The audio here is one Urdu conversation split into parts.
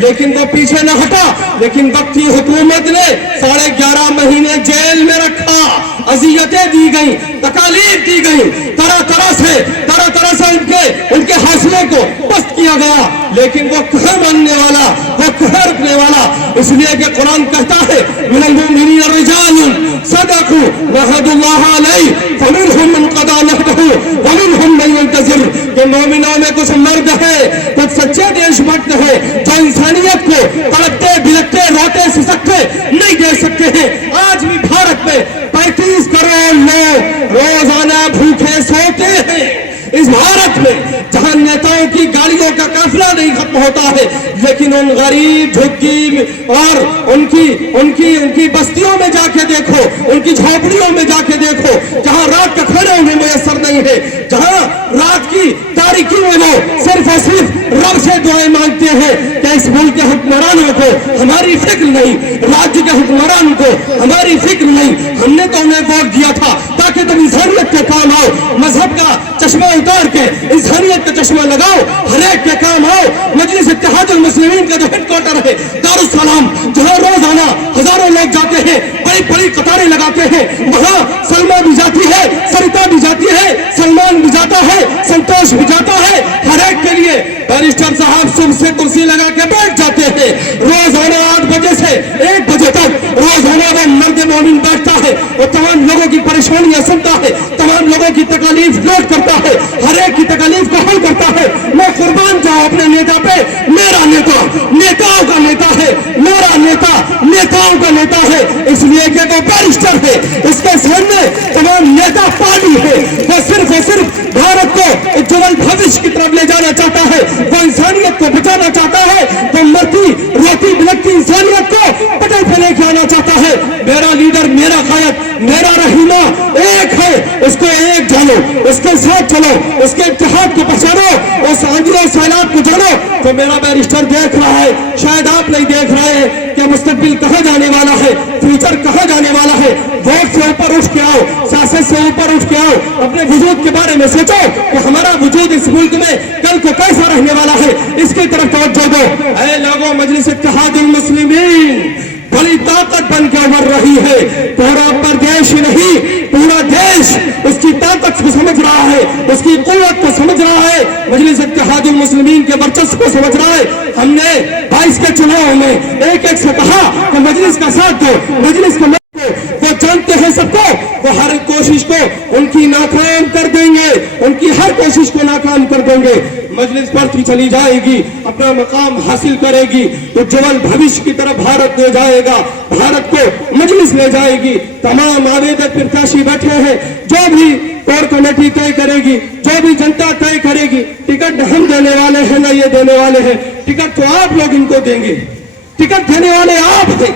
لیکن وہ پیچھے نہ ہٹا. لیکن وقتی حکومت نے 11.5 مہینے جیل میں رکھا, اذیتیں دی گئیں, تکالیف دی گئیں, طرح طرح سے ان کے حوصلے کو پست کیا گیا, لیکن وہ کہاں ماننے والا, وہ کہاں رکنے والا. اس لیے کہ قرآن کہتا ہے من المؤمنین رجال صدقوا وعهد الله علیہ فمنهم من قضى نحبه ومنهم من ينتظر. کہ مومنوں میں کچھ مرد ہیں, کچھ سچے دیش بھکت ہیں جو انسانیت کو تڑپتے بلکتے روتے سسکتے نہیں دے سکتے ہیں. آج بھی بھارت میں 35 کروڑ لوگ روزانہ بھوکے سوتے ہیں. اس بھارت میں جہاں نیتاؤں کی گاڑیوں کا قافلہ نہیں ختم ہوتا ہے, لیکن ان غریب جھگی اور ان کی بستیوں میں جا کے دیکھو, ان کی جھوپڑیوں میں جا کے دیکھو, جہاں رات کا کھانا انہیں میسر نہیں ہے, جہاں رات کی تاریکی میں وہ صرف اور صرف رب سے دعائیں مانگتے ہیں کہ اس ملک کے حکمرانوں کو ہماری فکر نہیں, راجیہ کے حکمرانوں کو ہماری فکر نہیں. ہم نے تو انہیں ووٹ دیا تھا تاکہ تم انسانیت کے کام آؤ, مذہب کا چشمہ اتار کے انسانیت کا چشمہ لگاؤ, ہر ایک کے کام آؤ. مجلس اتحاد المسلمین کا جو ہیڈ کوارٹر ہے دارالسلام, جہاں روزانہ ہزاروں لوگ جاتے ہیں, بڑی بڑی قطاریں لگاتے ہیں, وہاں سلمہ بھی جاتی ہے, سریتا بھی جاتی ہے, سلمان بھی جاتا ہے, سنتوش بھی جاتا ہے. ہر ایک کے لیے بیرسٹر صاحب صبح سے کرسی لگا کے بیٹھ جاتے ہیں. روزانہ 8 بجے سے 1 بجے تک روزانہ وہ مرد مومن بیٹھتا ہے, وہ تمام لوگوں کی پریشانیاں سنتا ہے, تمام لوگوں کی تکالیف نوٹ کرتا ہے, ہر ایک کی تکالیف کو حل کرتا ہے. میں قربان جاؤں اپنے نیتا پہ. میرا نیتا نیتاؤں کا نیتا ہے, میرا نیتا نیتاؤں کا نیتا ہے, اس لیے کہ وہ بیرسٹر ہے. اس کے سامنے تمام نیتا پارٹی ہے. وہ صرف اور صرف بھارت کو اجول بھوش کی طرف لے جانا چاہتا ہے, وہ انسانیت کو بچانا چاہتا ہے, وہ مرتی روتی بلکتی انسانیت کو پٹل پہ لے کے آنا چاہتا ہے. میرا لیڈر, میرا قائد, میرا رہنما ایک ہے, اس کو ایک جانو, اس کے ساتھ چلو, اس کے اتحاد کو پہچانو, اس آندھی اور سیلاب کو جانو. تو میرا بیرسٹر دیکھ رہا ہے, شاید آپ نہیں دیکھ رہے ہیں کہ مستقبل کہاں جانے والا ہے, فیوچر کہاں جانے والا ہے. ووٹ سے اوپر اٹھ کے آؤ, سیاست سے اوپر اٹھ کے آؤ, اپنے وجود کے بارے میں سوچو کہ ہمارا وجود اس ملک میں کل کو کیسا رہنے والا ہے, اس کی طرف توجہ دو. اے لوگوں, مجلس اتحاد المسلمین بڑی طاقت بن کے ابھر رہی ہے. پورا پردیش نہیں, پورا دیش اس کی طاقت کو سمجھ رہا ہے, اس کی قوت کو سمجھ رہا ہے, مجلس اتحاد المسلمین کے ورچسو کو سمجھ رہا ہے. ہم نے 22 کے چناؤ میں ایک ایک سے کہا کہ مجلس کا ساتھ دو, مجلس کے وہ جانتے ہیں سب کو, وہ ہر کوشش کو ان کی ناکام کر دیں گے, ان کی ہر کوشش کو ناکام کر دیں گے. مجلس بڑھتی چلی جائے گی, اپنا مقام حاصل کرے گی, اجول بھوش کی طرف بھارت لے جائے گا, بھارت کو مجلس لے جائے گی. تمام آویدک پرتاشی بیٹھے ہیں, جو بھی کور کمیٹی طے کرے گی, جو بھی جنتا طے کرے گی, ٹکٹ ہم دینے والے ہیں نہ یہ دینے والے ہیں, ٹکٹ تو آپ لوگ ان کو دیں گے, ٹکٹ دینے والے آپ ہیں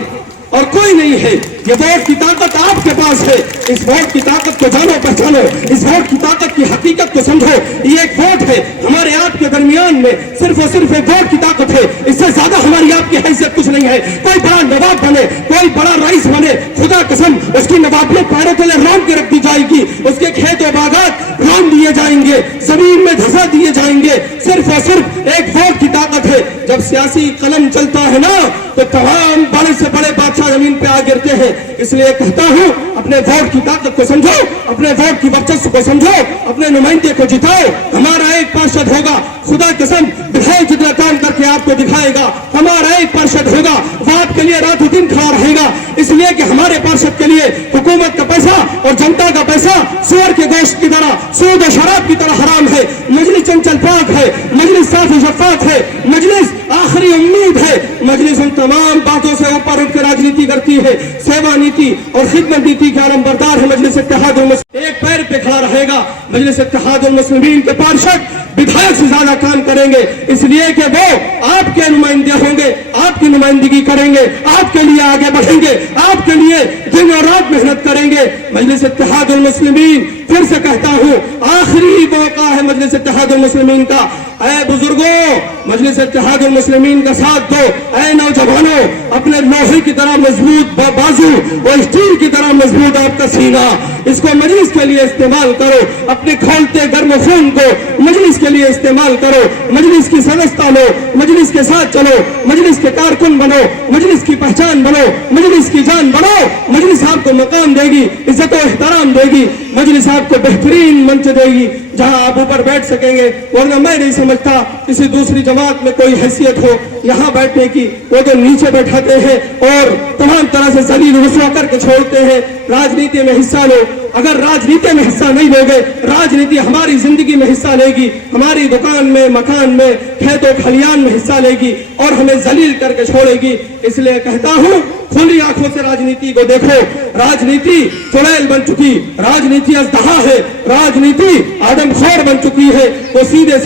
اور کوئی نہیں ہے. یہ ووٹ کی طاقت آپ کے پاس ہے, اس ووٹ کی طاقت کو جانو پہچانو, اس ووٹ کی طاقت کی حقیقت کو سمجھو. یہ ایک ووٹ ہے, ہمارے آپ کے درمیان میں صرف اور صرف ایک ووٹ کی طاقت ہے. اس سے زیادہ ہماری آپ کی حیثیت کچھ نہیں ہے. کوئی بڑا نواب بنے, کوئی بڑا رئیس بنے, خدا قسم اس کی نوابیت پیروں تلے رون کے رکھ دی جائے گی, اس کے کھیت و باغات رون دیے جائیں گے, زمین میں دھسا دیے جائیں گے. صرف اور صرف ایک ووٹ کی طاقت ہے. جب سیاسی قلم چلتا ہے نا تو تمام بڑے سے بڑے بادشاہ زمین پہ آ گرتے ہیں. اس لیے کہتا ہوں, اپنے ووٹ کی طاقت کو سمجھو, اپنے ووٹ کی ورچسو کو سمجھو, اپنے نمائندے کو جتاؤ. ہمارا ایک پارشد ہوگا, خدا قسم بدھائک جتنا کام کر کے آپ کو دکھائے گا. ہمارا ایک پارشد ہوگا, وہ آپ کے لیے رات دن کھڑا رہے گا. اس لیے کہ ہمارے پارشد کے لیے حکومت کا پیسہ اور جنتا کا پیسہ سور کے گوشت کی طرح, سود و شراب کی طرح حرام ہے. مجلس چنچل پاک ہے, مجلس صاف و شفاف ہے, مجلس آخری امید ہے. مجلس ان تمام باتوں سے اوپر اٹھ کے راجنیتی کرتی ہے. سیوا نیتی اور خدمت نیتی کے علم بردار ہے مجلس اتحاد المسلمین. ایک پیر پہ کھڑا رہے گا. مجلس اتحاد المسلمین کے پارشد بدھائک سے زیادہ کام کریں گے, اس لیے کہ وہ آپ کے نمائندے ہوں گے, آپ کی نمائندگی کریں گے, آپ کے لیے آگے بڑھیں گے, آپ کے لیے دن اور رات محنت کریں گے. مجلس اتحاد المسلمین پھر سے کہتا ہوں آخری موقع ہے مجلس اتحاد المسلمین کا. اے بزرگوں, مجلس اتحاد المسلمین کا ساتھ دو. اے نوجوانوں, اپنے لوہے کی طرح مضبوط بازو اور اسٹیل کی طرح مضبوط آپ کا سینہ, اس کو مجلس کے لیے استعمال کرو. اپنے کھولتے گرم خون کو مجلس کے لیے استعمال کرو. مجلس کی سدستا لو, مجلس کے ساتھ چلو, مجلس کے کارکن بنو, مجلس کی پہچان بنو, مجلس کی جان بنو. مجلس آپ کو مقام دے گی, عزت و احترام دے گی. مجلس آپ کو بہترین منچ دے گی جہاں آپ اوپر بیٹھ سکیں گے. ورنہ میں نہیں سمجھتا کسی دوسری جماعت میں کوئی حیثیت ہو یہاں بیٹھنے کی. وہ تو نیچے بیٹھاتے ہیں اور تمام طرح سے ذلیل رسوا کر کے چھوڑتے ہیں. راجنیتی میں حصہ لو. اگر راجنیتی میں حصہ نہیں لو گے, راجنیتی ہماری زندگی میں حصہ لے گی, ہماری دکان میں, مکان میں, کھیت و کھلیان میں حصہ لے گی اور ہمیں ذلیل کر کے چھوڑے گی. اس لیے کہتا ہوں کھلی آنکھوں سے راجنیتی کو دیکھو. راجنیتی چڑیل بن چکی, راجنیتی ازدہا ہے, راجنیتی آدم خور بن چکی ہے. وہ سیدھے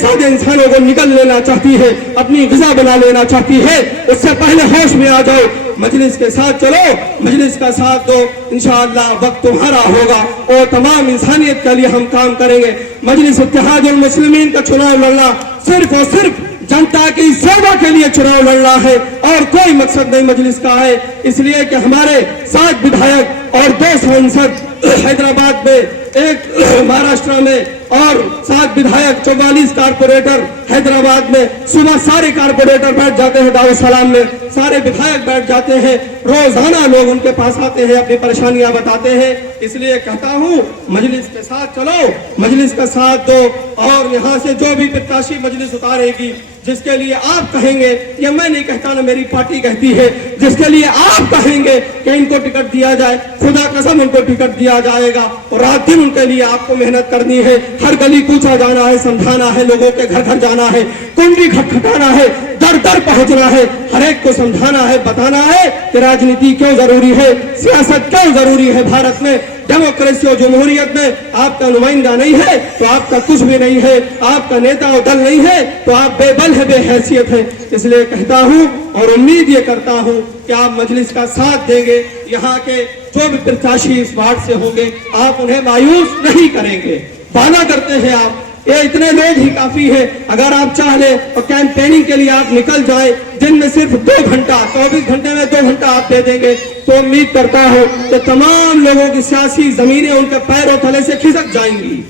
سادے انسانوں کو نگل لینا چاہتی ہے, اپنی غذا بنا لینا چاہتی ہے. اس سے پہلے ہوش میں آ جاؤ, مجلس کے ساتھ چلو, مجلس کا ساتھ دو. انشاءاللہ وقت تمہارا ہوگا اور تمام انسانیت کے لیے ہم کام کریں گے. مجلس اتحاد المسلمین کا چناؤ لڑنا صرف اور صرف جنتا کی سیوا کے لیے چناؤ لڑنا ہے اور کوئی مقصد نہیں مجلس کا ہے. اس لیے کہ ہمارے 7 ودھایک اور 2 سانسد حیدرآباد میں, ایک مہاراشٹر میں اور 7 ودھایک, 44 کارپوریٹر حیدرآباد میں. صبح سارے کارپوریٹر بیٹھ جاتے ہیں دارالسلام میں, سارے ودھایک بیٹھ جاتے ہیں. روزانہ لوگ ان کے پاس آتے ہیں, اپنی پریشانیاں بتاتے ہیں. اس لیے کہتا ہوں مجلس کے ساتھ چلو, مجلس کا ساتھ دو. اور یہاں سے جو بھی پرتاشی مجلس اتارے گی, جس کے لیے آپ کہیں گے, یہ میں نہیں کہتا نا, میری پارٹی کہتی ہے, جس کے لیے آپ کہیں گے کہ ان کو ٹکٹ دیا جائے, خدا قسم ان کو ٹکٹ دیا جائے گا. اور رات دن ان کے لیے آپ کو محنت کرنی ہے. ہر گلی کوچا جانا ہے, سمجھانا ہے, لوگوں کے گھر گھر جانا ہے, کنڈی کھٹکھٹانا ہے, در در پہنچنا ہے, ہر ایک کو سمجھانا ہے, بتانا ہے کہ راجنیتی کیوں ضروری ہے, سیاست کیوں ضروری ہے. بھارت میں ڈیموکریسی اور جمہوریت میں آپ کا نمائندہ نہیں ہے تو آپ کا کچھ بھی نہیں ہے, آپ کا نیتا اور دل نہیں ہے تو آپ بے بل ہے, بے حیثیت ہے. اس لیے کہتا ہوں اور امید یہ کرتا ہوں کہ آپ مجلس کا ساتھ دیں گے. یہاں کے جو بھی پرتاشی اس وارڈ سے ہوں گے, آپ انہیں مایوس نہیں کریں گے. وعدہ کرتے ہیں آپ, یہ اتنے لوگ ہی کافی ہے. اگر آپ چاہ لیں اور کیمپیننگ کے لیے آپ نکل جائیں, دن میں صرف 2 گھنٹہ, 24 گھنٹے میں 2 گھنٹہ آپ دے دیں گے, تو امید کرتا ہوں کہ تمام لوگوں کی سیاسی زمینیں ان کے پیروں تلے سے کھسک جائیں گی.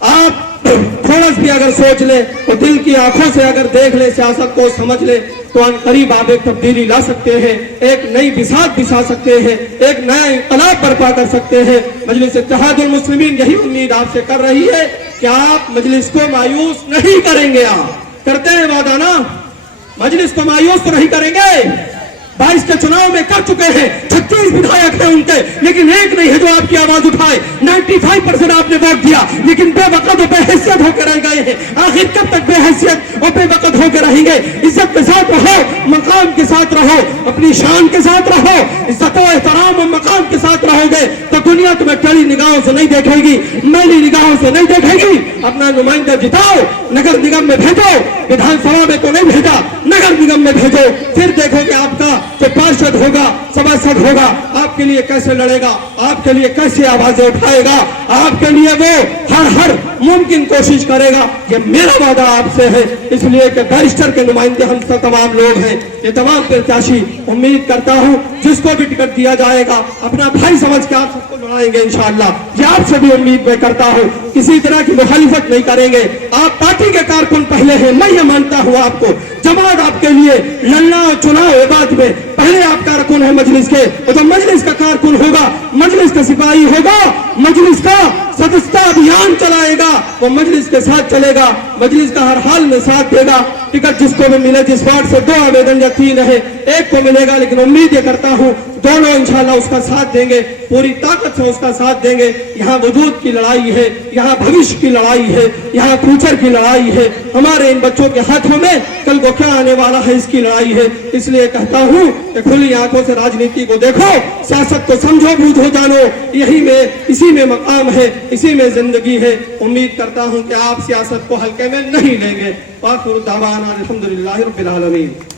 آپ تھوڑا بھی اگر سوچ لیں اور دل کی آنکھوں سے اگر دیکھ لیں, سیاست کو سمجھ لیں, تو ان قریب آپ ایک تبدیلی لا سکتے ہیں, ایک نئی بساط بسا سکتے ہیں, ایک نیا انقلاب برپا کر سکتے ہیں. مجلس اتحاد المسلمین یہی امید آپ سے کر رہی ہے کہ آپ مجلس کو مایوس نہیں کریں گے. آپ کرتے ہیں وعدہ نا, مجلس کو مایوس تو نہیں کریں گے. 22 کے چناؤ میں کر چکے ہیں, 36 ودھایک ہیں ان کے, لیکن ایک نہیں ہے جو آپ کی آواز اٹھائے. 95% آپ نے ووٹ دیا, لیکن بے وقت اور بے حیثیت ہو کے رہ گئے ہیں. آخر کب تک بے حیثیت اور بے وقت ہو کے رہیں گے؟ عزت کے ساتھ رہو, مقام کے ساتھ رہو, اپنی شان کے ساتھ رہو. عزت و احترام اور مقام کے ساتھ رہو گے تو دنیا تمہیں ٹیڑھی نگاہوں سے نہیں دیکھے گی, میلی نگاہوں سے نہیں دیکھے گی. اپنا نمائندہ جتاؤ, نگر نگم میں بھیجو, ودھان سبھا میں تو نہیں بھیجا, نگر نگم میں بھیجو. پھر دیکھو کہ آپ کا جو پارشد ہوگا, سبھاسد ہوگا, آپ کے لیے کیسے لڑے گا, آپ کے لیے کیسے آوازیں اٹھائے گا, آپ کے لیے وہ ہر ممکن کوشش کرے گا. یہ میرا وعدہ آپ سے ہے. اس لیے کہ بیرسٹر کے نمائندے ہم سب تمام لوگ ہیں, یہ تمام پرتاشی. امید کرتا ہوں جس کو بھی ٹکٹ دیا جائے گا اپنا بھائی سمجھ کے آپ سب کو لڑائیں گے انشاءاللہ. یہ آپ سے بھی امید میں کرتا ہوں, کسی طرح کی مخالفت نہیں کریں گے. آپ پارٹی کے کارکن پہلے ہیں, میں یہ مانتا ہوں آپ کو. جماعت آپ کے لیے لڑنا اور چناؤ بات میں پہلے آپ کارکن ہے مجلس کے, اور جو مجلس کا کارکن ہوگا, مجلس کا سپاہی ہوگا, مجلس کا سدستا ابھیان چلائے گا, وہ مجلس کے ساتھ چلے گا, مجلس کا ہر حال میں ساتھ دے گا. ٹکٹ جس کو بھی ملے, جس وارڈ سے 2 آویدن یا 3 ہے, ایک کو ملے گا, لیکن امید یہ کرتا ہوں دونوں انشاءاللہ اس کا ساتھ دیں گے, پوری طاقت سے اس کا ساتھ دیں گے. یہاں وجود کی لڑائی ہے, یہاں بھوشیہ کی لڑائی ہے, یہاں فیوچر کی لڑائی ہے. ہمارے ان بچوں کے ہاتھوں میں کل کو کیا آنے والا ہے, اس کی لڑائی ہے. اس لیے کہتا ہوں کہ کھلی آنکھوں سے راجنیتی کو دیکھو, سیاست کو سمجھو, بوجھو, جانو. اسی میں مقام ہے, اسی میں زندگی ہے. امید کرتا ہوں کہ آپ سیاست کو ہلکے میں نہیں لیں گے. وآخر دعوانا الحمدللہ رب العالمین.